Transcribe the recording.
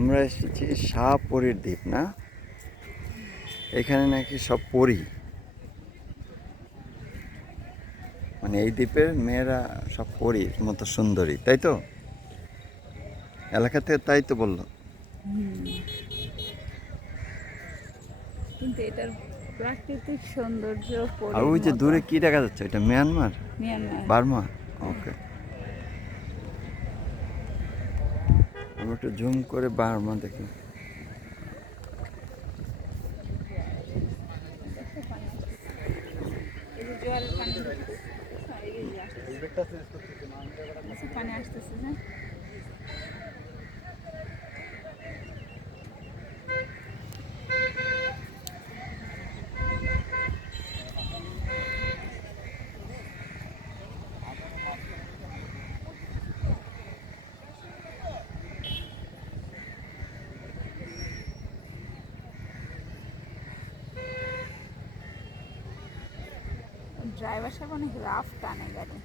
আমরা এসেছি শাহ পরীর দ্বীপ না? এখানে নাকি সব পরি। মানে এই দ্বীপের মেয়েরা সব পরীর মতো সুন্দরী তাই তো? এলাকা থেকে তাই তো বলল। কিন্তু এটার প্রাকৃতিক সৌন্দর্য আর ওই যে দূরে কি দেখা যাচ্ছে? এটা মিয়ানমার? মিয়ানমার। বার্মা? ওকে। আমি একটু জুম করে বার্মা দেখি। পানি। আসতেছে। না ড্রাইভার সাহেব অনেক রাফ টানে গাড়ি।